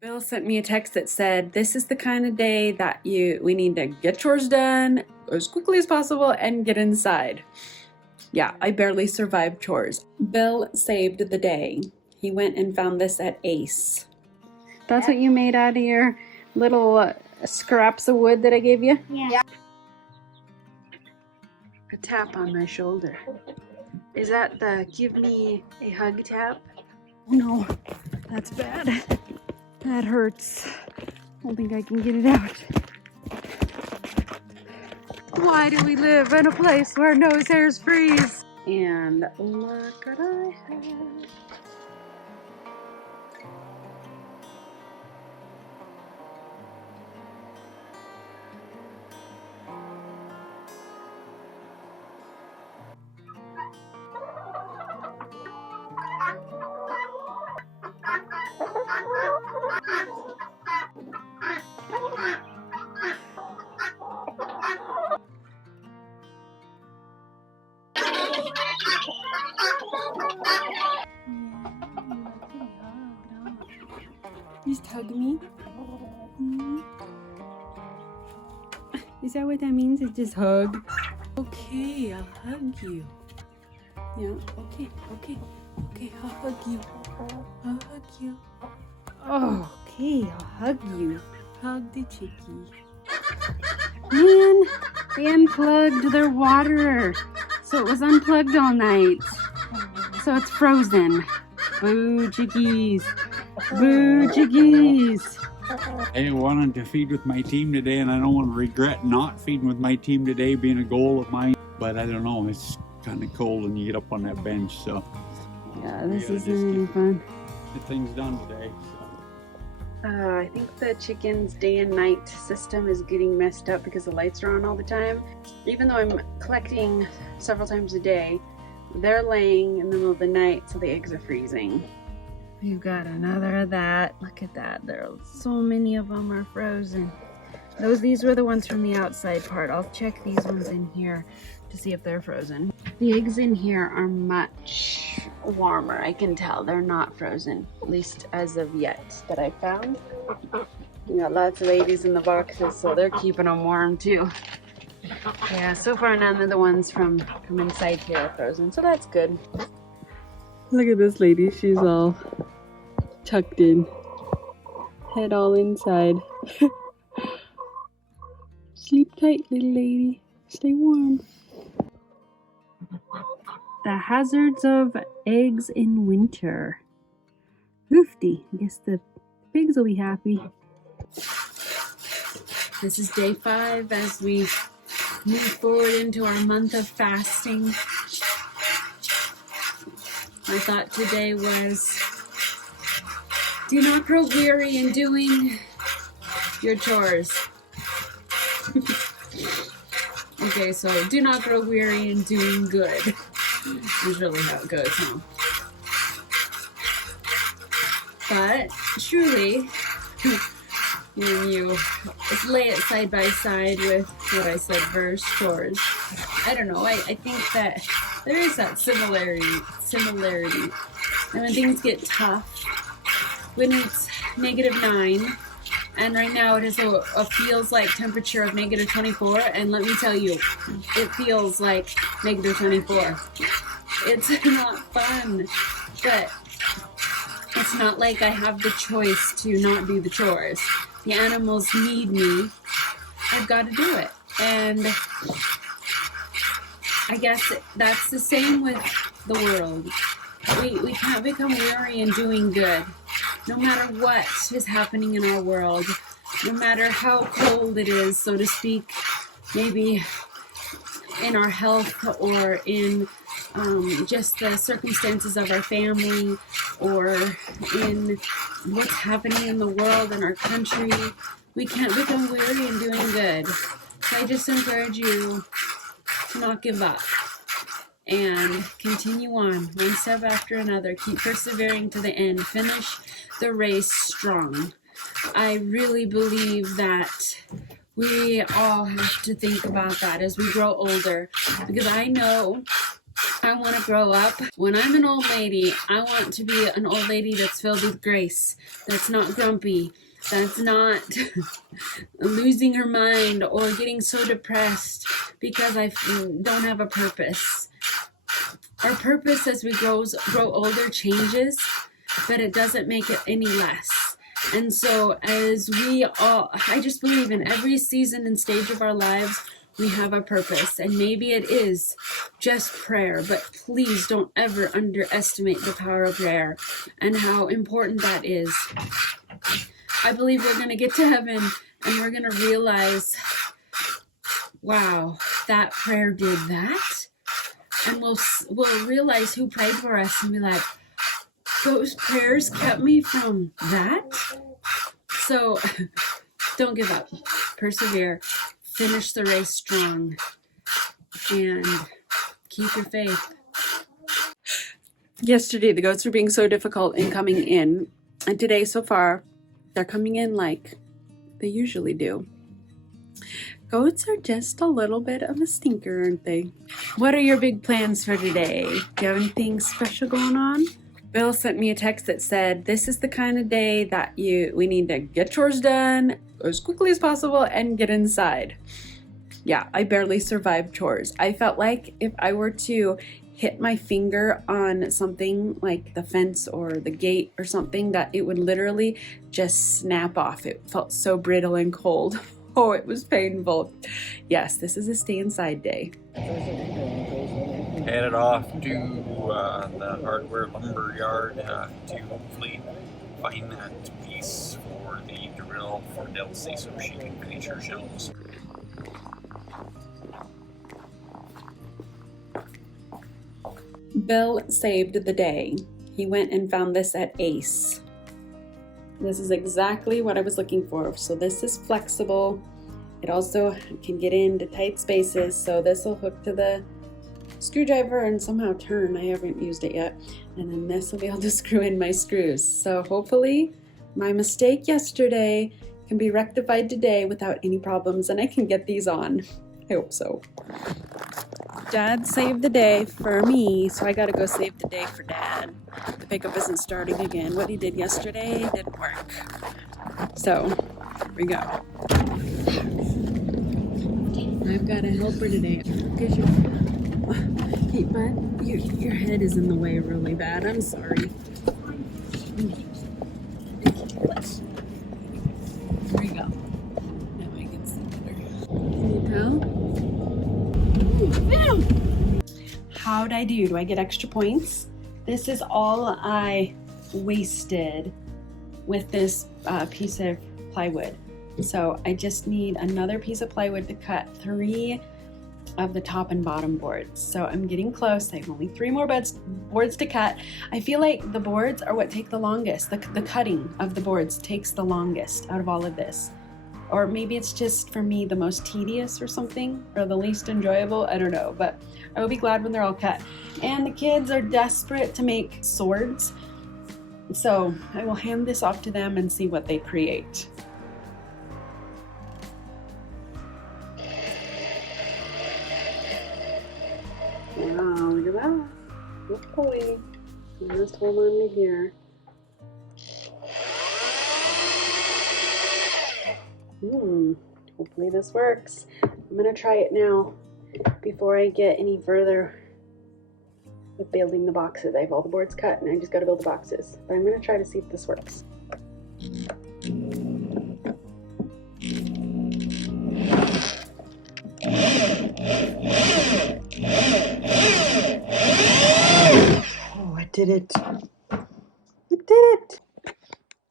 Bill sent me a text that said, this is the kind of day that we need to get chores done as quickly as possible and get inside. Yeah, I barely survived chores. Bill saved the day. He went and found this at Ace. That's what you made out of your little scraps of wood that I gave you? Yeah. A tap on my shoulder. Is that the give me a hug tap? Oh no, that's bad. That hurts. I don't think I can get it out. Why do we live in a place where nose hairs freeze? And look what I have. Just hug me. Is that what that means? It's just hug. Okay, I'll hug you. Yeah, okay, I'll hug you. I'll hug you. Oh, okay, I'll hug you. Hug the chickie. Man, they unplugged their water. So it was unplugged all night. So it's frozen. Boo, chickies. Boo, chickies. I wanted to feed with my team today, and I don't want to regret not feeding with my team today being a goal of mine. But I don't know, it's kind of cold when you get up on that bench, so. Yeah, this isn't any fun. Get things done today, so. I think the chicken's day and night system is getting messed up because the lights are on all the time. Even though I'm collecting several times a day, they're laying in the middle of the night, so the eggs are freezing. We've got another of that. Look at that. There are so many of them are frozen. These were the ones from the outside part. I'll check these ones in here to see if they're frozen. The eggs in here are much warmer. I can tell they're not frozen, at least as of yet, that I found. We got lots of ladies in the boxes, so they're keeping them warm too. Yeah, so far none of the ones from inside here are frozen, so that's good. Look at this lady, she's all tucked in, head all inside. Sleep tight, little lady, stay warm. The hazards of eggs in winter. Oofty, I guess the pigs will be happy. This is day 5 as we move forward into our month of fasting. My thought today was, do not grow weary in doing your chores. Okay, so do not grow weary in doing good is really how it goes, huh? But truly, when you lay it side by side with what I said versus chores, I don't know, I think that there is that similarity. And when things get tough, when it's -9, and right now it is a feels like temperature of -24, and let me tell you, it feels like -24. It's not fun, but it's not like I have the choice to not do the chores. The animals need me. I've got to do it. And I guess that's the same with the world. We can't become weary in doing good. No matter what is happening in our world, no matter how cold it is, so to speak, maybe in our health or in just the circumstances of our family or in what's happening in the world, in our country, we can't become weary in doing good. So I just encourage you to not give up and continue on one step after another. Keep persevering to the end. Finish the race strong. I really believe that we all have to think about that as we grow older, because I know I want to grow up. When I'm an old lady, I want to be an old lady that's filled with grace, that's not grumpy, that's not losing her mind or getting so depressed because I don't have a purpose. Our purpose as we grow older changes, but it doesn't make it any less. And so as we all, I just believe in every season and stage of our lives, we have a purpose. And maybe it is just prayer, but please don't ever underestimate the power of prayer and how important that is. I believe we're going to get to heaven and we're going to realize, wow, that prayer did that. And we'll realize who prayed for us and be like, those prayers kept me from that. So don't give up. Persevere. Finish the race strong. And keep your faith. Yesterday, the goats were being so difficult in coming in. And today, so far, they're coming in like they usually do. Goats are just a little bit of a stinker, aren't they? What are your big plans for today? Do you have anything special going on? Bill sent me a text that said, this is the kind of day that we need to get chores done as quickly as possible and get inside. Yeah, I barely survived chores. I felt like if I were to hit my finger on something like the fence or the gate or something, that it would literally just snap off. It felt so brittle and cold. Oh, it was painful. Yes, this is a stay inside day. Headed off to the hardware lumber yard to hopefully find that piece for the drill for Delsey so she can finish her shelves. Bill saved the day. He went and found this at Ace. This is exactly what I was looking for. So this is flexible. It also can get into tight spaces. So this will hook to the screwdriver and somehow turn. I haven't used it yet. And then this will be able to screw in my screws. So hopefully my mistake yesterday can be rectified today without any problems and I can get these on. I hope so. Dad saved the day for me, so I gotta go save the day for Dad. The pickup isn't starting again. What he did yesterday didn't work. So, here we go. I've got a helper today. Because hey, bud, your head is in the way really bad. I'm sorry. Here we go. Now I can see better. Can you tell? How'd I do? Do I get extra points? This is all I wasted with this piece of plywood. So I just need another piece of plywood to cut 3 of the top and bottom boards. So I'm getting close. I have only 3 more boards to cut. I feel like the boards are what take the longest. The cutting of the boards takes the longest out of all of this. Or maybe it's just, for me, the most tedious or something, or the least enjoyable, I don't know, but I will be glad when they're all cut. And the kids are desperate to make swords, so I will hand this off to them and see what they create. Wow, look at that. Good boy. Just hold on to here. Hopefully this works. I'm gonna try it now before I get any further with building the boxes. I have all the boards cut and I just gotta build the boxes. But I'm gonna try to see if this works. Oh, I did it. It did it.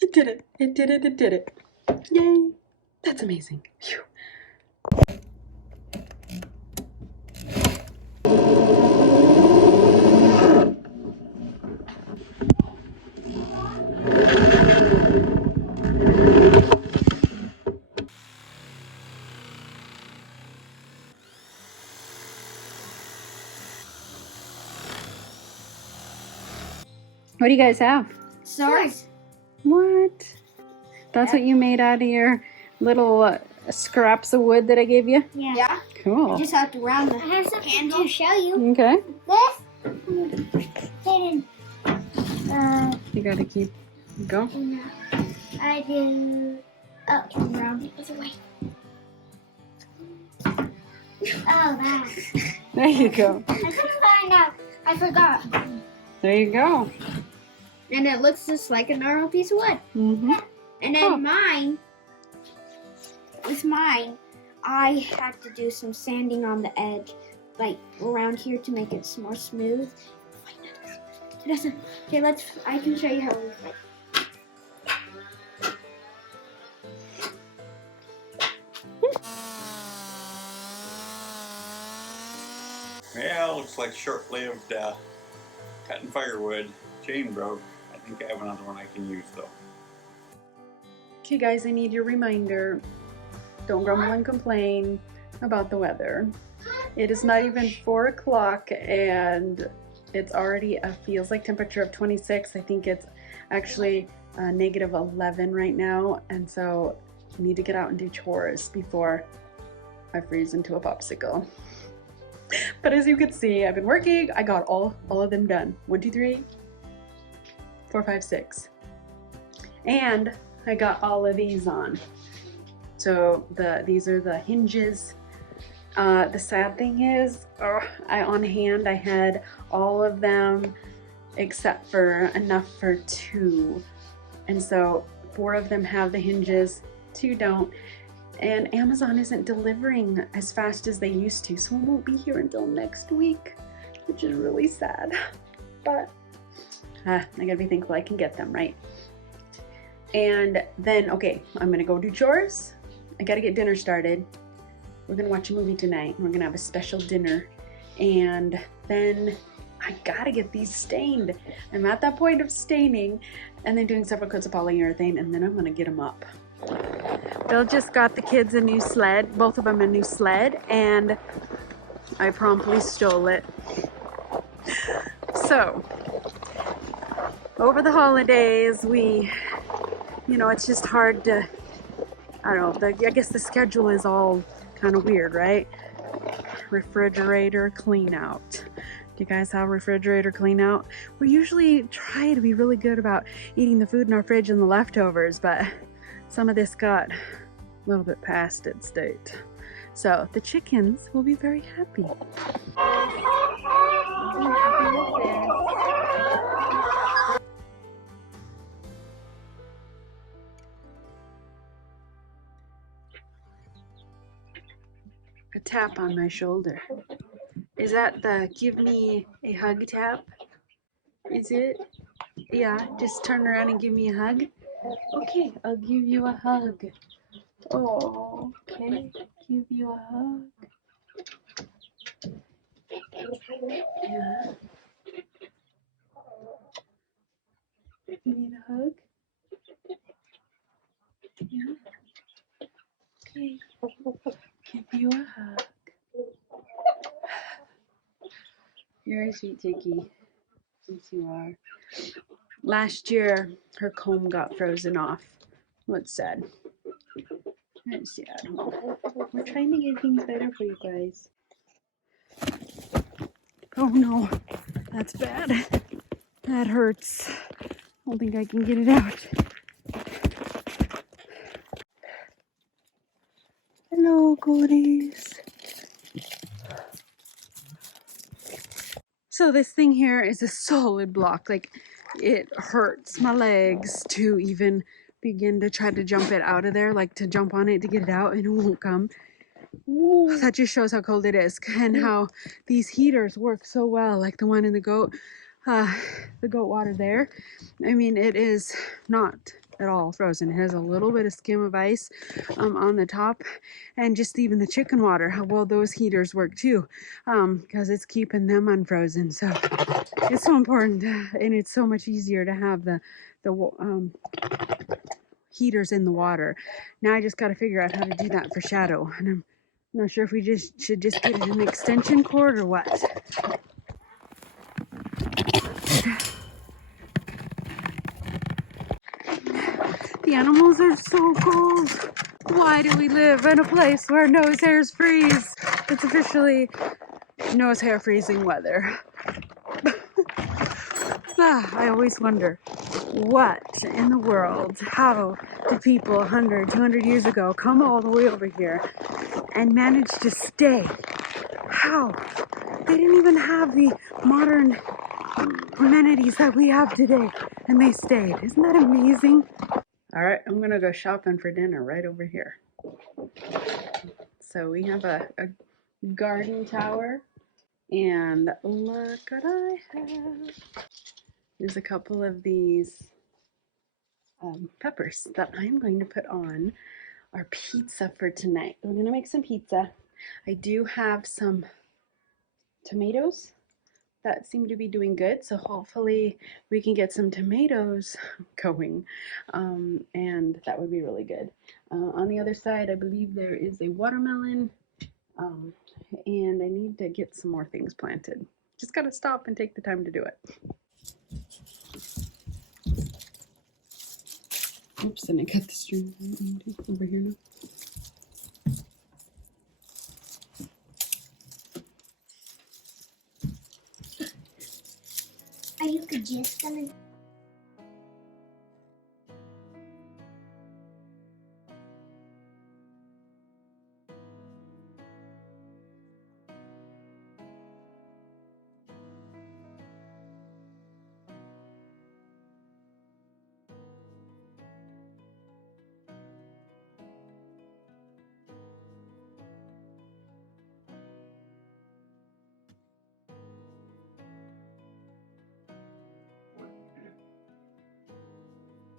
It did it. It did it. It did it. Yay. That's amazing. Phew. What do you guys have? Swords. What? That's what you made out of your little scraps of wood that I gave you? Yeah. Cool. I just have to round the pan to show you. Okay. This hidden. You gotta keep go. I do. Oh, turn around the other way. Oh, that. There you go. I couldn't find out. I forgot. There you go. And it looks just like a normal piece of wood. Mm-hmm. And then mine, I had to do some sanding on the edge, like around here to make it more smooth. It doesn't. Okay, I can show you how we fight. Yeah, looks like short-lived cutting firewood. Chain broke. I think I have another one I can use though. Okay guys, I need your reminder. Don't grumble and complain about the weather. It is not even 4 o'clock and it's already feels like temperature of 26. I think it's actually negative 11 right now, and so I need to get out and do chores before I freeze into a popsicle. But as you can see, I've been working. I got all of them done. 1, 2, 3, 4, 5, 6. And I got all of these on. So these are the hinges. The sad thing is, on hand I had all of them except for enough for 2. And so 4 of them have the hinges, 2 don't. And Amazon isn't delivering as fast as they used to, so it won't be here until next week, which is really sad. But I gotta be thankful I can get them, right? And then, okay, I'm gonna go do chores. I gotta get dinner started. We're gonna watch a movie tonight. We're gonna have a special dinner. And then I gotta get these stained. I'm at that point of staining and then doing several coats of polyurethane, and then I'm gonna get them up. Bill just got the kids a new sled, both of them a new sled, and I promptly stole it. So, over the holidays, it's just hard to, I don't know, I guess the schedule is all kind of weird, right? Refrigerator clean out. Do you guys have refrigerator clean out? We usually try to be really good about eating the food in our fridge and the leftovers, but some of this got a little bit past its date. So the chickens will be very happy. A tap on my shoulder. Is that the give me a hug tap? Is it? Yeah, just turn around and give me a hug. Okay, I'll give you a hug. Oh, okay, give you a hug. Yeah. You need a hug? Yeah. Okay, give you a hug. You're a sweet chickie. Yes, you are. Last year, her comb got frozen off. What's sad? That's sad. We're trying to get things better for you guys. Oh no, that's bad. That hurts. I don't think I can get it out. Hello, goodies. So this thing here is a solid block. Like, it hurts my legs to even begin to try to jump it out of there, like to jump on it to get it out, and it won't come. Ooh. That just shows how cold it is and how these heaters work so well, like the one in the goat water there. I mean, it is not at all frozen. It has a little bit of skim of ice on the top, and just even the chicken water, how well those heaters work too, because it's keeping them unfrozen. So it's so important, and it's so much easier to have the heaters in the water. Now I just got to figure out how to do that for Shadow, and I'm not sure if we should just get an extension cord or what. The animals are so cold. Why do we live in a place where nose hairs freeze? It's officially nose hair freezing weather. I always wonder, what in the world, how did people 100, 200 years ago come all the way over here and manage to stay? How? They didn't even have the modern amenities that we have today, and they stayed. Isn't that amazing? All right, I'm gonna go shopping for dinner right over here. So we have a garden tower, and look what I have. There's a couple of these peppers that I'm going to put on our pizza for tonight. We're gonna make some pizza. I do have some tomatoes that seem to be doing good, so hopefully we can get some tomatoes going, and that would be really good. On the other side, I believe there is a watermelon, and I need to get some more things planted. Just gotta stop and take the time to do it. Oops, and I cut the string over here now. Are you just gonna?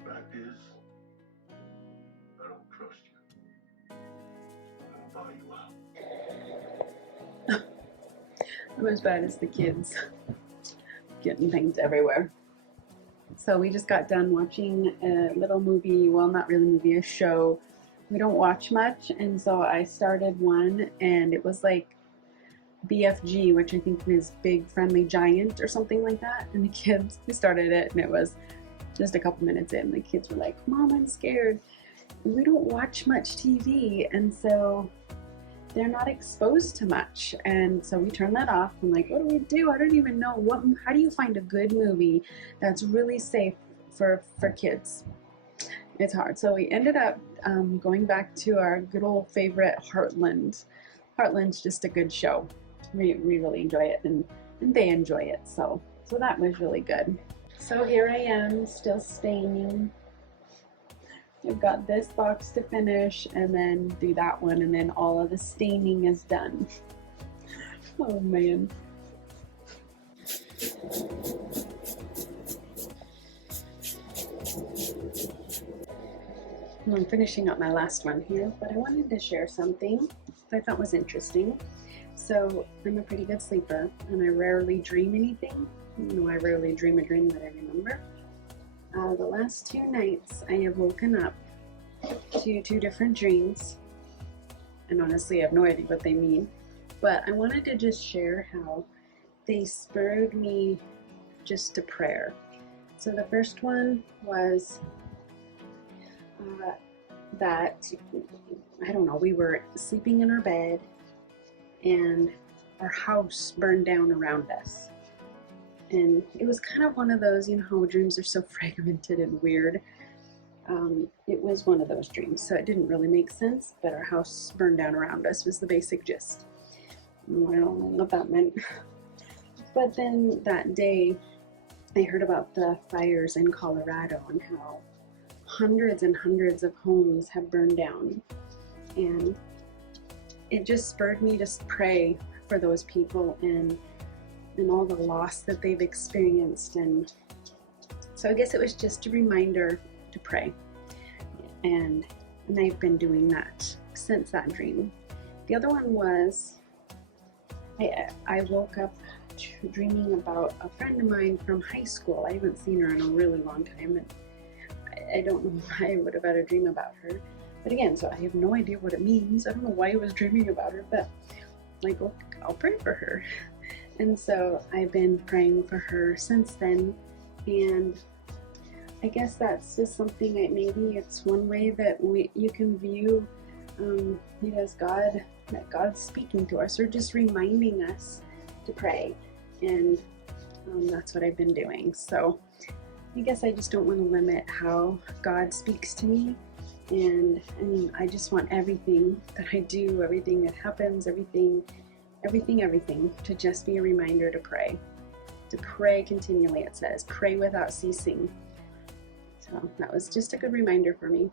Fact is, I don't trust you. I'm gonna buy you out. I'm as bad as the kids, getting things everywhere. So we just got done watching a little movie, well, not really movie, a show. We don't watch much, and so I started one, and it was like BFG, which I think is Big Friendly Giant or something like that. And the kids, we started it, and it was just a couple minutes in, the kids were like, Mom, I'm scared. We don't watch much TV, and so they're not exposed to much. And so we turned that off. I'm like, what do we do? I don't even know how do you find a good movie that's really safe for kids? It's hard. So we ended up going back to our good old favorite Heartland. Heartland's just a good show. We really enjoy it, and they enjoy it. So that was really good. So here I am, still staining. I've got this box to finish, and then do that one, and then all of the staining is done. Oh man. I'm finishing up my last one here, but I wanted to share something that I thought was interesting. So I'm a pretty good sleeper, and I rarely dream anything. I rarely dream a dream that I remember. The last 2 nights I have woken up to 2 different dreams, and honestly I have no idea what they mean, but I wanted to just share how they spurred me just to prayer. So the first one was that, I don't know, we were sleeping in our bed and our house burned down around us. And it was kind of one of those, you know how dreams are so fragmented and weird. It was one of those dreams, so it didn't really make sense, but our house burned down around us was the basic gist. I don't know what that meant. But then that day, I heard about the fires in Colorado and how hundreds and hundreds of homes have burned down. And it just spurred me to pray for those people and all the loss that they've experienced. And so I guess it was just a reminder to pray. And I've been doing that since that dream. The other one was, I woke up dreaming about a friend of mine from high school. I haven't seen her in a really long time, and I don't know why I would have had a dream about her. But again, so I have no idea what it means. I don't know why I was dreaming about her, but like, well, I'll pray for her. And so I've been praying for her since then, and I guess that's just something that maybe it's one way that you can view it as God, that God's speaking to us or just reminding us to pray. And that's what I've been doing. So I guess I just don't want to limit how God speaks to me. And I just want everything that I do, everything that happens, everything to just be a reminder to pray. To pray continually, it says. Pray without ceasing. So that was just a good reminder for me.